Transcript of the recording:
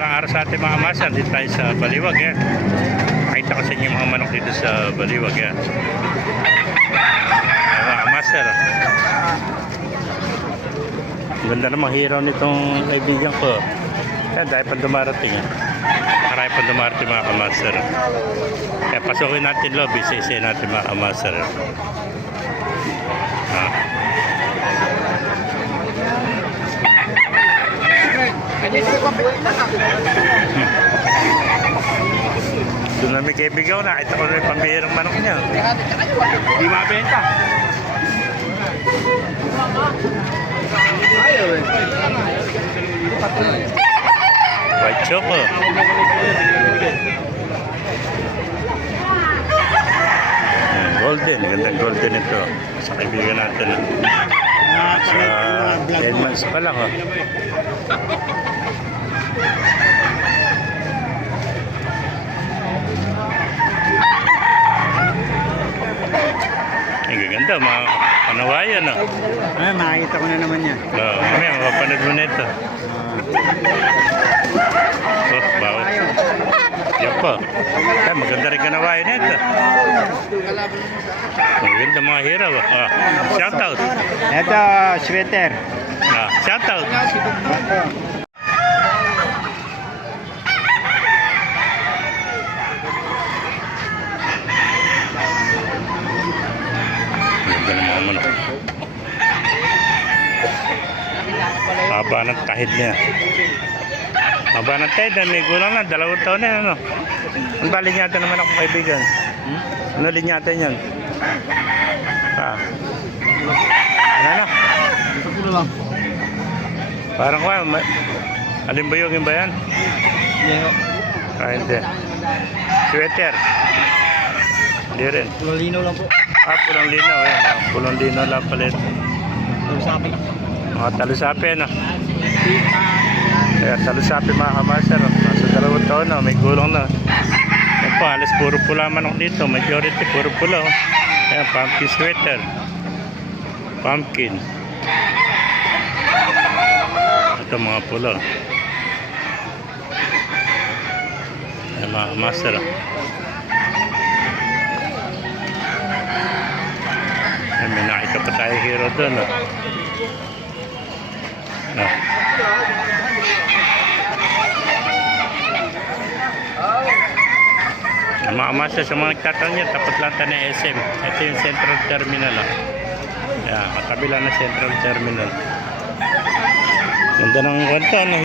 mapagpalang araw sa ating mga master. Dito tayo sa Baliwag. Yan. Pakita ko sa inyo yung mga manok dito sa Baliwag. Yan. Mga master. Ganda namang hiraw nitong kaibigan ko. Yan, dahil pa dumarating. Yan. Marami pa dumarating mga kamaster. Kaya pasukin natin lobby. Isa-isa natin mga kamaster. Doon na may kaibigan ko, nakita ko na yung pambihirang manok niya. Hindi mabenta. White choco. Golden, gandang golden ito. Sa kaibigan natin. Sa 10 months pa lang. Oh. Ang gaganda, mga panawayan. Oh. Ah, makikita ko na naman yan. Oh, mamaya, mapapanood mo na ito. Oh, bawa. Po. Ay, maganda rin kanawain nito. Maganda mga hiraw. Ah, shout out. Ito, sweater. Ah, shout out. Haba ng tahid niya. Haba ng na may gulang na. Dalawang taon na yan, ano. Ang bali niya naman ako kaibigan. Hmm? Ano linyata niyan? Ah. Ano na? Parang ko, ma- alimbayogin ba yan? Ah, hindi. Sweater. Hindi rin. Lulino lang po. Ah, pulang linaw. Eh. Ah, Pulang linaw lang pala na. Mga talusapi, ano? Kaya talusapi mga kamaster. oh. Nasa dalawang taon na, may gulong na. Yan po, halos puro pula manok dito. Majority, puro pula. Oh. Ayan, pumpkin sweater. Pumpkin. Ito mga pula. Ayan mga kamaster. Oh. Ayan, may nakita pa tayo hero doon. Oh. Ah. Ang mga master sa mga nagtatanong yan, tapat lang tayo ng SM. Ito yung Central Terminal. Ah. Yeah, katabi lang ng Central Terminal. Ganda ng kwento, no?